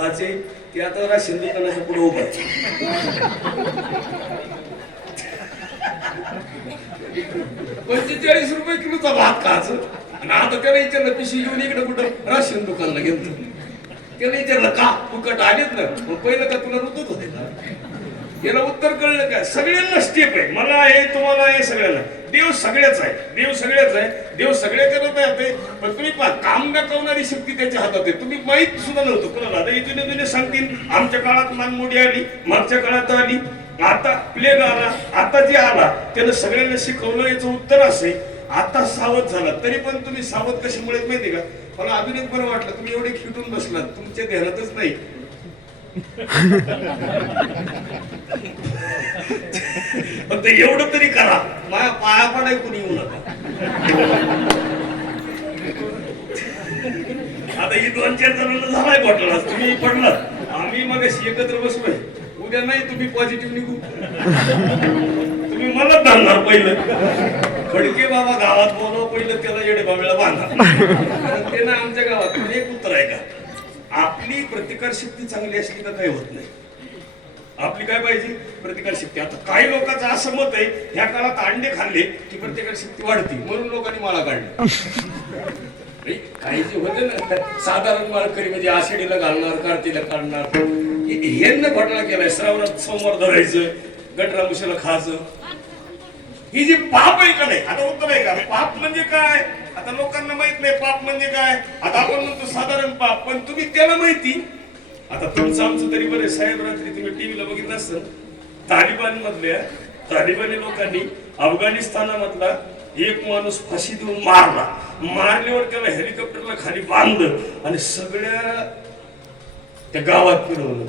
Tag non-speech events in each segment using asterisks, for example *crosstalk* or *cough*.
खाचे ते आता राशन दुकानाच्या पुढे उभं पंचेचाळीस रुपये किलोचा भात खाच आणि आता त्याला विचारलं पिशी घेऊन इकडे कुठं राशन दुकानला गेलो त्याला विचारलं का? फुकट आलेत ना. मग पहिलं का तुला ऋतूच होते ना याला उत्तर कळलं का? सगळ्यांना स्टेप आहे. मला आहे तुम्हाला आहे सगळ्यांना. देव सगळ्याच आहे देव सगळ्याच आहे देव सगळ्याच्या करत आहे पण तुम्ही पहा काम दाखवणारी शक्ती त्याच्या हातात आहे. तुम्ही माहीत सुद्धा नव्हतं. कोणाला? आता जुने जुने सांगतील. आमच्या काळात मानमोडी आली मागच्या काळात आली. आता प्लेग आला आता जे आला त्यानं सगळ्यांना शिकवलं याचं उत्तर असे आता सावध झाला. तरी पण तुम्ही सावध कशामुळे माहिती का? मला अजून एक बरं वाटलं. तुम्ही एवढे खिटून बसलात. तुमच्या ध्यानातच नाही. *laughs* फक्त एवढं तरी करा. माझ्या पाया पडाय कोणी येऊ नका. आता ही दोन चार जणांना झालाय घोटाळा तुम्ही पडलात. आम्ही मग एकत्र बसलोय. उद्या नाही तुम्ही पॉझिटिव्ह निघू. तुम्ही मला धरणार पहिलं. खडके बाबा गावात बोलव पहिलं त्याला येडे बाबेला बांधा. कारण ते ना आमच्या गावात एक उत्तर आहे का? आपली प्रतिकार शक्ती चांगली असली तर काही होत नाही. आपली काय पाहिजे? प्रतिकार शक्ती. आता काही लोकांचं असं मत आहे ह्या काळात अंडे खाल्ले की प्रतिकार शक्ती वाढते. म्हणून लोकांनी माळा काढली. काही जे होते ना साधारण माळकरी म्हणजे आषाढीला घालणार कार्तीला काढणार. हे- ह्यांना घटना केलाय श्रावणात सोमवार धरायचं गटरामुशीला खायचं. ही जी पाप आहे का नाही? आता उत्तर आहे का? पाप म्हणजे काय? आता लोकांना माहीत नाही पाप म्हणजे काय. आता आपण म्हणतो साधारण पाप पण तुम्ही त्याला माहिती आता तुमचं आमचं तरी बरे साहेब रात्री तुम्ही टीव्हीला बघितलं असतं तालिबान मधल्या तालिबानी लोकांनी अफगाणिस्तानामधला एक माणूस फाशी देऊन मारला. मारल्यावर त्याला हेलिकॉप्टरला खाली बांधलं आणि सगळ्या त्या गावात फिरवलं.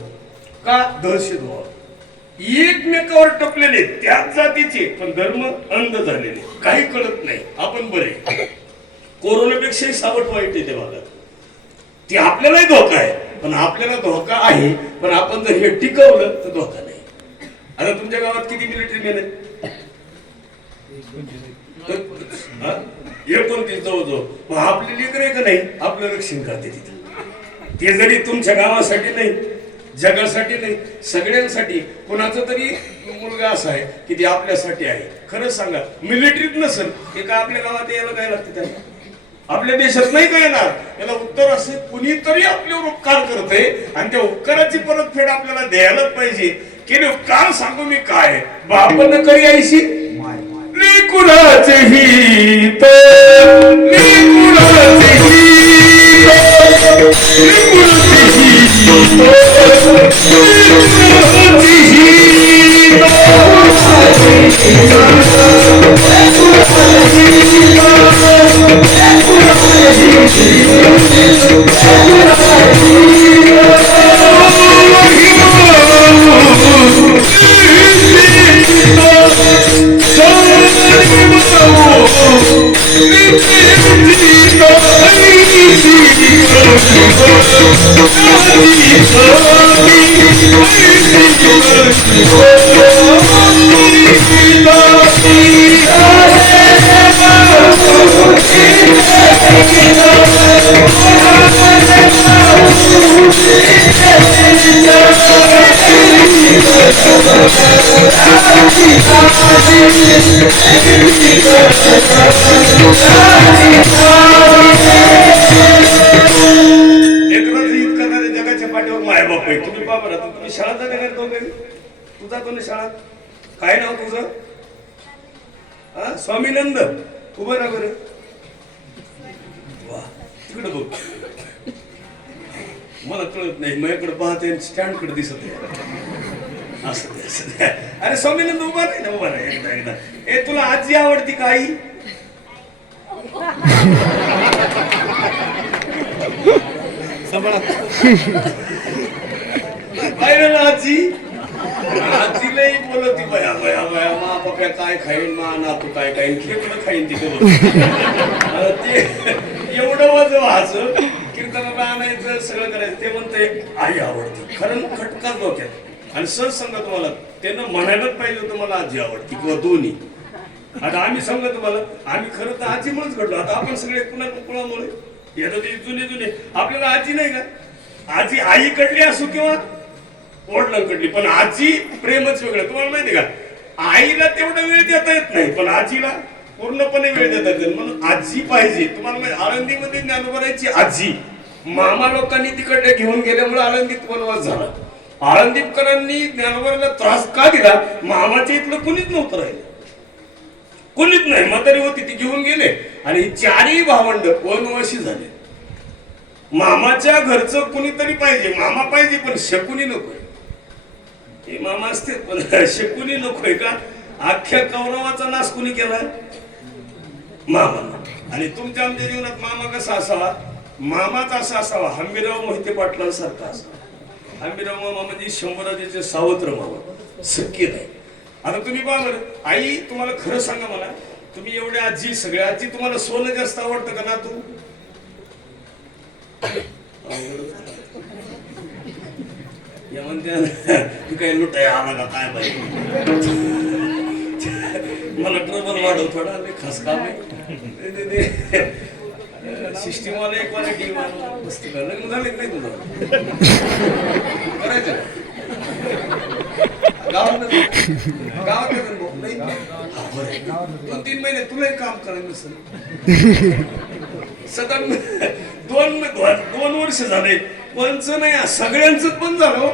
का? दहशत व्हावं. एकमेकावर टपलेले त्याच जातीचे पण धर्म अंध झालेले काही कळत नाही. आपण बरे कोरोनापेक्षाही सावट वाईट आहे ते भागात ते आपल्यालाही धोका आहे. पण आपल्याला धोका आहे पण आपण जर हे टिकवलं तर धोका नाही. आता तुमच्या गावात किती मिलिटरी मेन आहे एकोणतीस जवळजवळ. मग आपले लेकर आहे का नाही? आपलं रक्षण करते तिथे. ते जरी तुमच्या गावासाठी नाही जगासाठी नाही सगळ्यांसाठी. कुणाचा तरी मुलगा असा आहे की ते आपल्यासाठी आहे. खरंच सांगा मिलिटरीत नसेल ते आपल्या गावात यायला काय लागते त्याला? आपल्या देशात नाही का येणार. याला उत्तर असे कुणीतरी आपल्यावर उपकार करते आणि त्या उपकाराची परतफेड आपल्याला द्यायलाच पाहिजे. केले उपकार सांगू मी काय? बापन करी आईशी? मी कुणाचे हित. मी कुणाचे हित. मी कुणाचे हित. मी कुणाचे जगाच्या पाठीवर मायबाप आहे. तुम्ही बाबा बरं तुम्ही शाळा जाता का? दोघे तू जातो ना शाळा? काय नाव तुझं? हा स्वामीनंद. उभं राहा बरं. वा तिकडे बघ. मला कळत नाही माझ्याकडे पाहते स्टँडकडे दिसत आहे. असं ते असं ते. अरे स्वामीनंद उभा नाही ना उभा नाही एकदा एकदा. ए तुला आजी आवडती का आई पाहिलं ना आजी? आजीलाही बोलती बया बया बया मा पप्या काय खाईन मा नातू काय खाईन खेकडं खाईन तिथे ते एवढं वाज वाच कीर्तनाला आणायचं सगळं करायचं ते म्हणते आई आवडतं. खरं खटका डोक्यात. आणि सहज सांगा तुम्हाला त्यानं म्हणायलाच पाहिजे होतं मला आजी आवडती किंवा दोन्ही. आता आम्ही सांगा तुम्हाला आम्ही खरं तर आजी म्हणून घडलो. आता आपण सगळे कुणा कुणामुळे? येतात ते जुने जुने. आपल्याला आजी नाही का? आजी आई कडली असो किंवा वडिलांकडली पण आजी प्रेमच वेगळं. तुम्हाला माहिती का? आईला तेवढा वेळ देता येत नाही पण आजीला पूर्णपणे वेळ देता येत म्हणून आजी पाहिजे. तुम्हाला माहिती आळंदीमध्ये ज्ञानोबरायची आजी. मामा लोकांनी तिकडे घेऊन गेल्यामुळे आळंदीत वनवास झाला. आळंदीपकरांनी ज्ञानोबराला त्रास का दिला? मामाच्या इथलं कुणीच नव्हतं राहिलं. कुणीच नाही म्हातारी होती ती घेऊन गेले. आणि चारही भावंड वनवशी झाले. मामाच्या घरचं कुणीतरी पाहिजे. मामा पाहिजे पण शकुनी नकोय. हे मामा असते पण *laughs* शकुनी नकोय का? अख्ख्या कौरवाचा नाश कुणी केला? मामा आणि तुमच्या आमच्या जीवनात मामा कसा असावा? मामाच असा असावा हंबीराव मोहिते पाटलांसारखा असावा. हंबीराव मामा म्हणजे शंभराजाचे सावत्र मामा. सख्य नाही. आता तुम्ही पहा बरं आई तुम्हाला खरं सांगा मला तुम्ही एवढे आजी सगळ्या आजी तुम्हाला सोनं जास्त आवडतं का ना तू या म्हणते तू काय लुटाय आला का काय बाई. मला ट्रबल वाढव थोडा खास काम आहे. सिस्टीम एक वाला टीम वाला लग्न झाले नाही तुझं. करायचं गावात गावात नाही. दोन तीन महिने तुला एक काम करायचं नसेल दोन दोन दोन वर्ष झाले. पंच नाही सगळ्यांच पण झालं हो.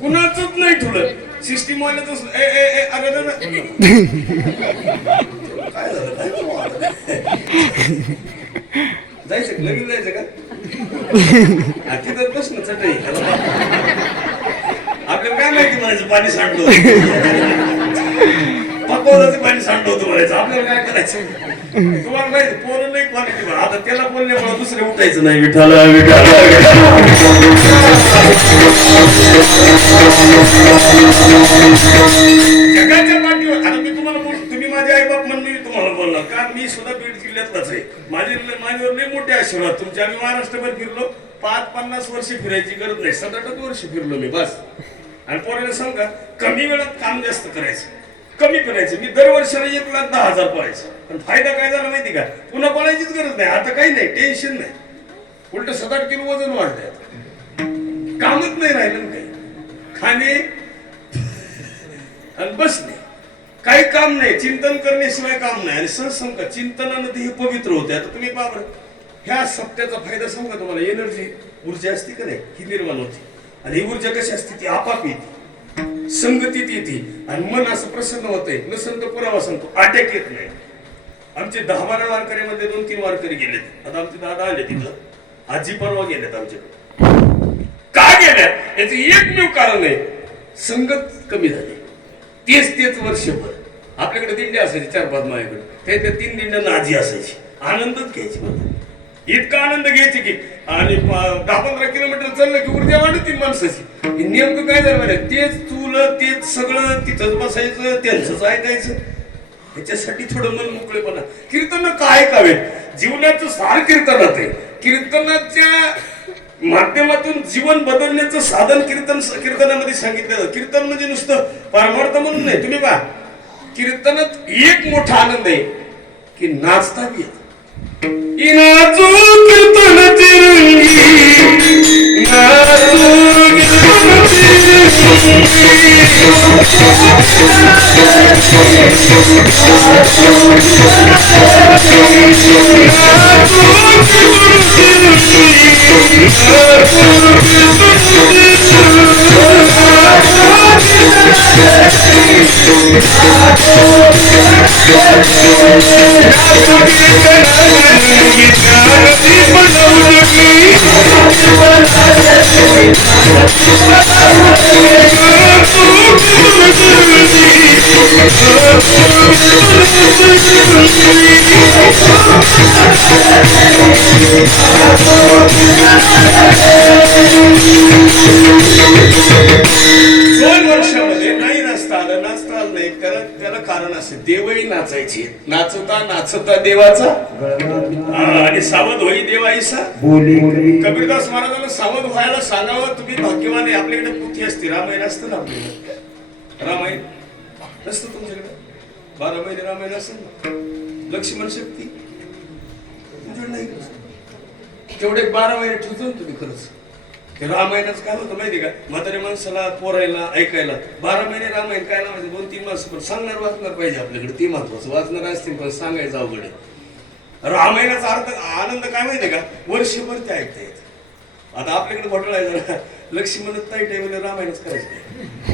कुणाच नाही ठुलं. सिस्टीम वाल्याच ए ए ए अरे काय झालं? जायचं का? लगेच जायचं का? हा, तिथं बस चटई आपल्याला काय माहिती म्हणायचं पाणी सांडलो पकवलं पाणी सांडलं होतं म्हणायचं. आपल्याला काय करायचं? तुम्हाला माहिती पोरं नाही क्वालिटी आता त्याला बोलल्यामुळे दुसरे उठायचं नाही. विठाला जगाच्या पाठीवर आता मी तुम्हाला बोल तुम्ही माझे आई बाप म्हणून मी तुम्हाला बोलणार कारण मी सुद्धा बीड जिल्ह्यातलाच आहे. माझे माझ्यावर लय मोठे आशीर्वाद. तुमचे आम्ही महाराष्ट्रभर फिरलो. पाच पन्नास वर्ष फिरायची गरज नाही. सात आठ वर्ष फिरलो मी बस. आणि पोराला सांगा कमी वेळात काम जास्त करायचं. कमी करायचं. मी दरवर्षाला एक लाख दहा हजार पळायचं. पण फायदा काय झाला माहिती का? पुन्हा पळायचीच गरज नाही. आता काही नाही. टेन्शन नाही. उलट सात आठ किलो वजन वाढलंय कामच नाही राहिलं काही. खाणे आणि बसणे. काही काम नाही चिंतन करण्याशिवाय काम नाही. आणि सहज सांगा चिंतनानं ते हे पवित्र होते. आता तुम्ही पहा ह्या सप्त्याचा फायदा सांगा तुम्हाला? एनर्जी ऊर्जा असते का नाही? ही निर्माण होते. आणि ही ऊर्जा कशी असते? ती आपाप येते. संगतीत येते. आणि मन असं प्रसन्न होतंय. नसन तर पुरावा सांगतो. अटॅक येत नाही. आमचे दहा बारा वारकऱ्यामध्ये दोन तीन वारकरी गेलेत. आता आमचे दादा आले तिथं. आजी परवा गेलेत आमच्याकडे. का गेल्या याचं एकमेव कारण आहे संगत कमी झाली. तेच तेच वर्षभर. आपल्याकडे दिंडी असायची चार पाच माझ्याकडे ते त्या तीन दिंड्या नाजी असायची. आनंदच घ्यायची मला इतका आनंद घ्यायचे की आणि दहा पंधरा किलोमीटर चाललं की ऊर्जा वाढत ती माणसाची नेमकं काय झालं माहिती तेच चुलं तेच सगळं तिथंच बसायचं त्यांचंच ऐकायचं. ह्याच्यासाठी थोडं मन मोकळेपणा. कीर्तन काय कावे जीवनाचं सार कीर्तनात आहे. कीर्तनाच्या माध्यमातून जीवन बदलण्याचं साधन कीर्तन कीर्तनामध्ये सांगितलं कीर्तन म्हणजे नुसतं परमार्थ म्हणून नाही. तुम्ही पहा. कीर्तनात एक मोठा आनंद आहे की नाचता येत. की नाचू कीर्तन कीर्तन दोन वर्षामध्ये नाही नाचता आलं नाचता आलं नाही त्याला त्याला कारण असे देवही नाचायचे. नाचता नाचता देवाचा. हा, आणि सावध होई देवाईसा कबीरदास महाराजांना सावध व्हायला सांगावं. तुम्ही भाग्यवान आहे आपल्याकडे पोथी असते. रामायण असतं ना आपल्याकडे. रामायण. नसतं तुमच्याकडे? बारा महिने रामायण असेल ना? लक्ष्मण शक्ती? तुमच्याकडे नाही तेवढे बारा महिने ठेवतो ना तुम्ही खरंच. ते रामायणच काय होतं माहिती का? म्हातारे माणसाला पोरायला ऐकायला. बारा महिने रामायण काय लावायचं? दोन तीन माणसं पण सांगणार वाचणार पाहिजे आपल्याकडे. ते महत्वाचं. वाचणार असतील पण सांगायचं अवघड आहे. रामायणाचा अर्थ आनंद काय माहितीये का? वर्षभर ते ऐकता येत. आता आपल्याकडे घोटाळा आहे जरा. लक्ष्मणच ताई टाईमला रामायणच करायचं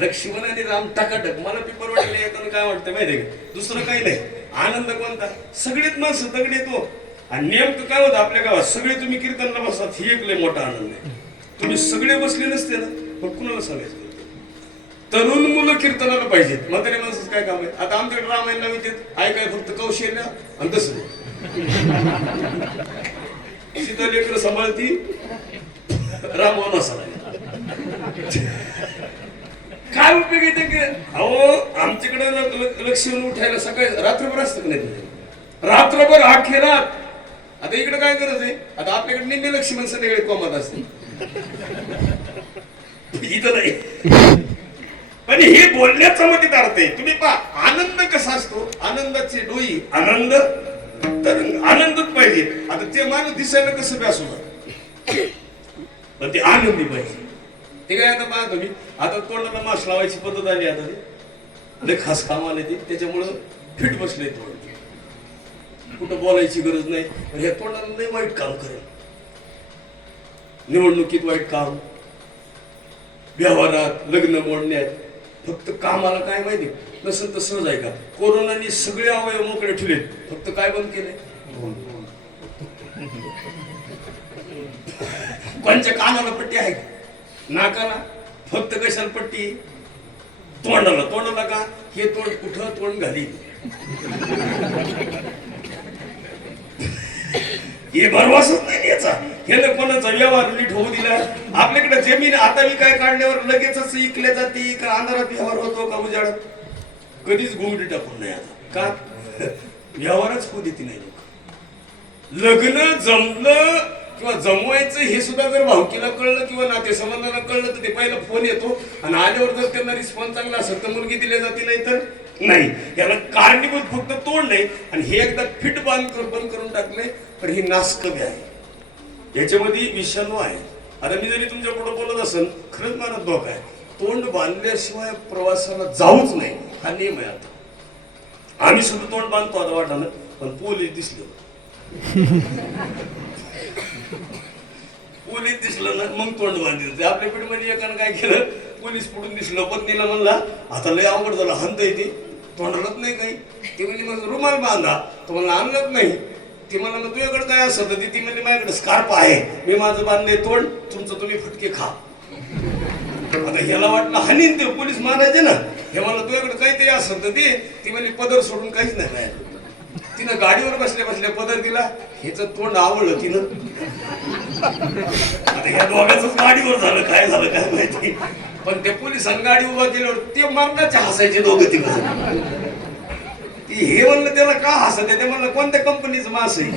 लक्ष्मण आणि राम टाकाटक. मला पेपर वाटले येताना काय वाटतं माहितीये का? दुसरं काही नाही. आनंद कोणता? सगळेच माणसं तगडे येतो हो. आणि नेमकं काय होतं आपल्या गावात? सगळे तुम्ही कीर्तनला बसतात. ही एक लय मोठा आनंद आहे. तुम्ही सगळे बसले नसते ना पण कुणाला सांगायचं? तरुण मुलं कीर्तनाला पाहिजेत. म्हातारे माणसाचं काय काम आहे आता आमच्याकडे रामायण लावित ऐकाय फक्त कौशल्य आणि तसं. सीता लेकर सांभाळती राम असा काय उपयोग येते की अहो आमच्याकडे लक्ष येऊन उठायला सकाळी रात्रभर असतं का नाही रात्रभर अखेरात आता इकडे काय गरज आहे? आता आपल्याकडे निम्मे लक्ष्मण सगळे कोमात असते इथं नाही. पण हे बोलण्याचा मध्ये अर्थ आहे. तुम्ही पहा आनंद कसा असतो? आनंदाचे डोई आनंद तर आनंदच पाहिजे. आता ते माणूस दिसायला कसं बी असू पण ते आनंदी पाहिजे. ते काय आता पहा तुम्ही? आता तोंडाला मास लावायची पद्धत आली आता ती. लय खास काम आले ते. त्याच्यामुळं फिट बसले तोंड कुठं बोलायची गरज नाही. हे ह्या तोंडाला लय वाईट काम करेल. निवडणुकीत वाईट काम. व्यवहारात लग्न मोडण्यात. फक्त कामाला काय माहिती? नसेल तर सहज आहे का? कोरोनाने सगळे अवयव मोकळे ठेवले फक्त काय बंद केले कोणच्या कानाला पट्टी आहे का? नाकाला? फक्त कशाला पट्टी? तोंडाला. तोंडाला का? हे तोंड कुठं? तोंड घाली हे भरवासच नाही याचा. हे कोणाचा व्यवहार नीट होऊ दिला? आपल्याकडे जमीन आता मी काय काढल्यावर लगेचच इकल्या जाते का अंधारात व्यवहार होतो का उजाडात कधीच घुंगडी टाकून नाही आता. का? *laughs* व्यवहारच होऊ देते नाही लोक. लग्न जमलं किंवा जमवायचं हे सुद्धा जर भावकीला कळलं किंवा नातेसंबंधाला कळलं तर ते पहिला फोन येतो. आणि आल्यावर जर त्यांना रिस्पॉन्स चांगला असेल तर मुलगी दिली जाते नाही तर नाही. याला कारणीभूत फक्त तोंड नाही. आणि हे एकदा फिट बांध कर- बंद करून टाकले पण ही नासकवी आहे. याच्यामध्ये विषाणू आहे. आता मी जरी तुमच्यापुढे बोलत असेल खरंच मला धोका आहे तोंड बांधल्याशिवाय प्रवासाला जाऊच नाही. हा नियम आहे आता. आम्ही सुद्धा तोंड बांधतो आता वाटानं पण पोलीस दिसले. पोलीस दिसलं ना मग तोंड बांधलं ते. आपल्या पीठमध्ये एकानं काय केलं? पोलीस पुढून दिसलं. पत्नीला म्हणला आता लय अवघड झालं. हंत येते तोंडलत नाही काही. ती म्हणजे मग रुमाल बांधा. तो मला आणलंच नाही. ती मला मग तुझ्याकडे काय असं ती ती म्हणजे माझ्याकडे स्कार्प आहे. मी माझं बांधले तोंड. तुमचं तुम्ही फटके खा. आता ह्याला वाटलं हानीन ते पोलीस मारायचे ना. हे मला तुझ्याकडे काहीतरी असं तर ते ती म्हणजे पदर सोडून काहीच नाही नाही तिनं गाडीवर बसल्या बसल्या पदर दिला. हेच तोंड आवडलं तिनं. आता या दोघांच गाडीवर झालं काय झालं काय माहिती. पण ते पोलिसांनी गाडी उभा केल्यावर ते मरणाचे हसायचे दोघं तिघ ती हे म्हणलं त्याला का हसत ते म्हणलं कोणत्या कंपनीचं मास आहे?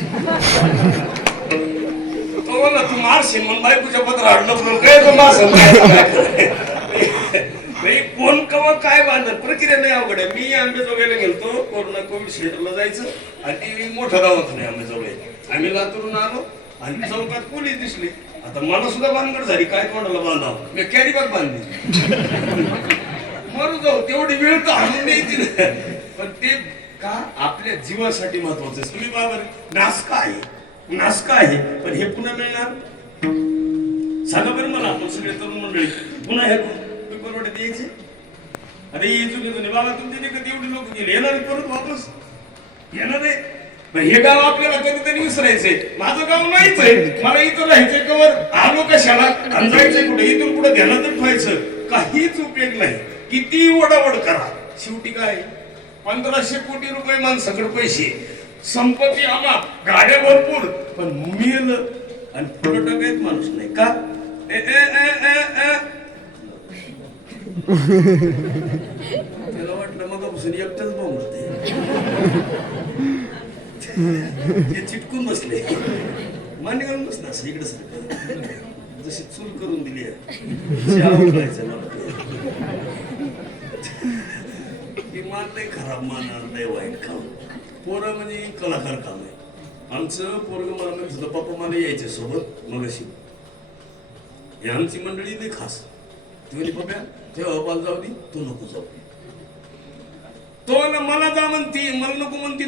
तो म्हणला तू मारशील म्हणून बायकोच्या पत्र अडलं काय तो मास नाही कोण कवा काय बांधत प्रक्रिया नाही अवघड आहे. मी आंबेजोगाईला गेलतो कोरोना कोविड सेंटरला जायचं आणि ती मोठा गावात नाही आंबेजोगाई आम्ही लातूरून आलो आणि चौकात पोलीस दिसले. आता मला सुद्धा बांधगड झाली. काय तोंडाला बांधावं? मी कॅरी बॅग बांधली. मरू जाऊ. तेवढी वेळ तर आणून द्यायची पण ते का आपल्या जीवासाठी महत्वाचं आहे. तुम्ही बाबा नासका आहे. नासका आहे. पण हे पुन्हा मिळणार? सांगा बरं मला. आपण सगळे तरुण मंडळी. पुन्हा हे पेपरवर द्यायचे? अरे ही जुने जुने बाबा तुमच्या कधी एवढे लोक गेले. येणार परत वापस? येणार? आहे हे गाव आपल्याला कधीतरी विसरायचंय. माझं गाव नाहीच आहे मला इथं राहायचंय कवर. आलो कशाला? आणि जायचंय कुठे? इथून कुठे ध्यानात ठेवायचं? काहीच उपयोग नाही. किती वडावड करा. शेवटी काय? पंधराशे कोटी रुपये माणसाकडे पैसे. संपत्ती आम्हा गाड्या भरपूर. पण मेल आणि पुढं टाकायत माणूस नाही. का? ए, ए, ए, ए, ए. *laughs* त्याला वाटलं मग एकटंच बोंबलत ते चिटकून बसले. मान्य घालून बसले असं इकडे सारखं. जशी चूल करून दिली आहे. मान नाही खराब मानणार नाही वाईट काम. पोरं म्हणजे कलाकार काम आहे. आमचं पोरग मला म्हणत होतं पप्पा मला यायचे सोबत मगाशी. हे आमची मंडळी नाही खास. ती म्हणजे पप्प्या तेव्हा मला जाऊ दे तू नको जाऊ. तो ना मला जा म्हणती मला नको म्हणती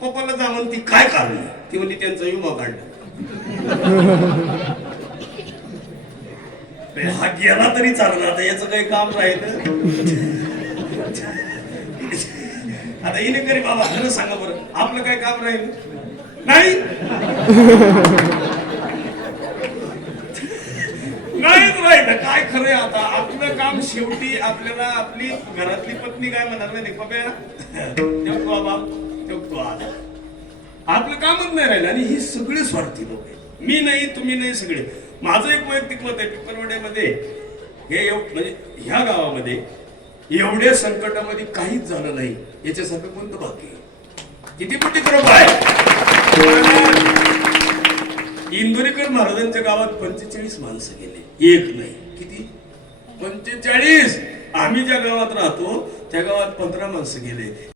पप्पाला जा म्हणती. काय कारण ती म्हणली त्यांचा विमा काढला. हा गेला तरी चालणार आता याचं काही काम राहिलं आता हिने करी बाबा खरं सांगा बरं. आपलं काय काम राहील? नाही नाहीच राहिलं काय खरंय आता? आपलं काम शेवटी आपल्याला आपली घरातली पत्नी काय म्हणणार नाही बाबा ठेव आज. आपलं कामच नाही राहिलं आणि ही सगळी स्वार्थी लोक आहेत. मी नाही तुम्ही नाही सगळे. माझं एक वैयक्तिक मत आहे पिंपरवाड्यामध्ये हे म्हणजे ह्या गावामध्ये एवढ्या संकटामध्ये काहीच झालं नाही. याच्यासारखं कोणतं बाकी किती मोठी कृपा आहे? इंदोरीकर महाराजांच्या गावात पंचेचाळीस माणसं गेले. एक नाही. किती? पंचेचाळीस. आम्ही ज्या गावात राहतो त्या गावात पंधरा माणसं गेले.